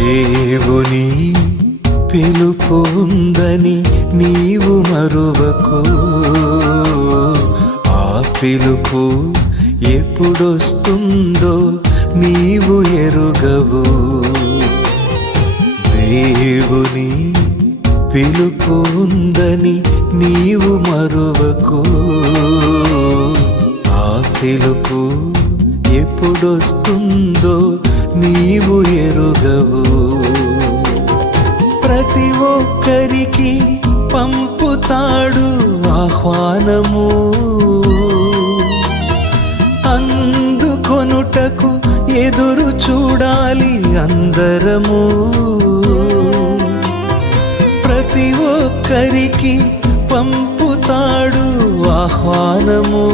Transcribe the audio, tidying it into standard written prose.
దేవుని పిలుపు ఉందని నీవు మరువకు. ఆ పిలుపు ఎప్పుడొస్తుందో నీవు ఎరుగవు. దేవుని పిలుపు ఉందని నీవు మరువకు. ఆ పిలుపు ఎప్పుడొస్తుందో నీవు ఎరుగవు. ప్రతి ఒక్కరికి పంపుతాడు ఆహ్వానము, అందుకొనుటకు ఎదురు చూడాలి అందరము. ప్రతి ఒక్కరికి పంపుతాడు ఆహ్వానము,